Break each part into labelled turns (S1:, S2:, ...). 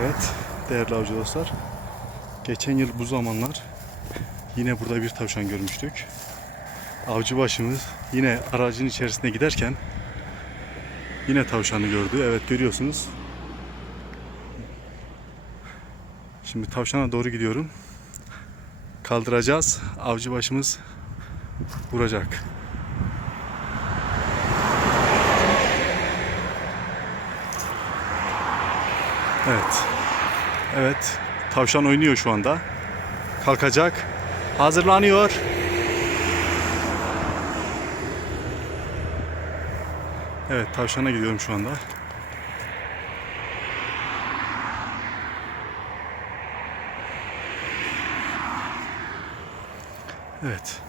S1: Evet değerli avcı dostlar. Geçen yıl bu zamanlar yine burada bir tavşan görmüştük. Avcı başımız yine aracın içerisine giderken yine tavşanı gördü. Evet görüyorsunuz. Şimdi tavşana doğru gidiyorum. Kaldıracağız. Avcı başımız vuracak. Evet. Evet. Tavşan oynuyor şu anda. Kalkacak. Hazırlanıyor. Evet, tavşana gidiyorum şu anda. Evet.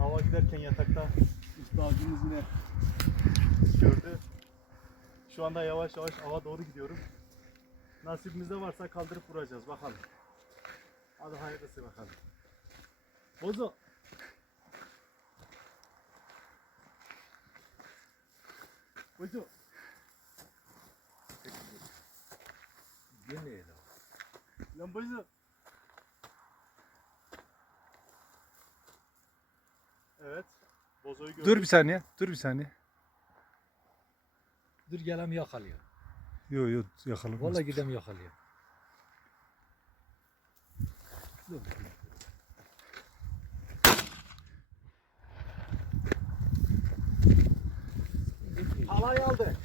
S1: Ava giderken yatakta usta avcımız yine gördü. Şu anda yavaş yavaş ava doğru gidiyorum. Nasibimizde varsa kaldırıp vuracağız bakalım. Hadi hayırlısı bakalım. Bozo. Bozo. Lan Bozo. Evet. Bozo'yu gördük.
S2: Dur bir saniye. Dur bir saniye.
S3: Dur gelem yakalıyor.
S2: Yo yo yakalamaz.
S3: Vallahi gidem yakalıyor. Dur.
S1: Halay aldı.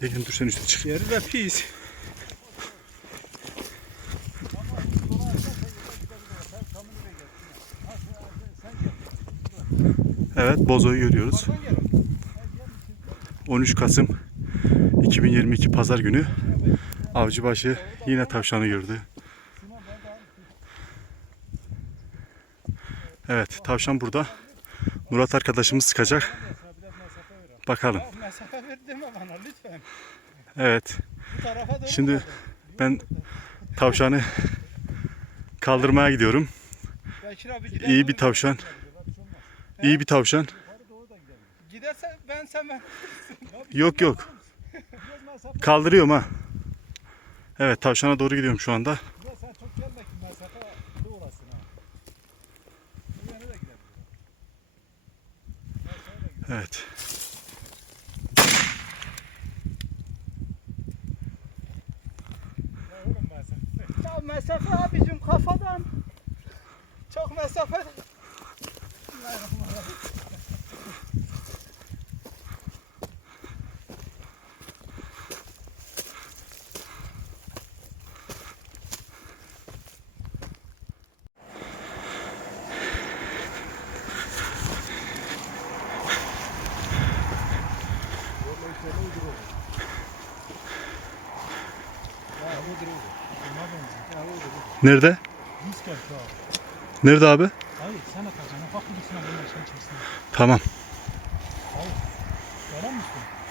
S1: Tekin dur sen üstte çık.
S2: Yeri de pis.
S1: Evet Bozo'yu görüyoruz. 13 Kasım 2022 Pazar günü Avcıbaşı yine tavşanı gördü. Evet tavşan burada. Murat arkadaşımız sıkacak. Bakalım.
S2: Mesafe ver deme bana lütfen.
S1: Evet. Şimdi ben tavşanı kaldırmaya gidiyorum.
S2: Abi.
S1: İyi bir tavşan. İyi bir tavşan.
S2: Gidersen ben sen ben.
S1: Yok yok. Kaldırıyorum ha. Evet tavşana doğru gidiyorum şu anda.
S2: Biraz sen çok gelme ki mesafe doğrasın ha. Bu yana da gider.
S1: Evet.
S2: Ya oğlum mesafe. Ya mesafe abicim kafadan. Çok mesafe.
S1: Nerede?
S2: Geldi abi.
S1: Nerede abi?
S2: Hayır sen atacaksın. Bak bir abi yaşın içerisinde.
S1: Tamam.
S2: Gören misin? Bakan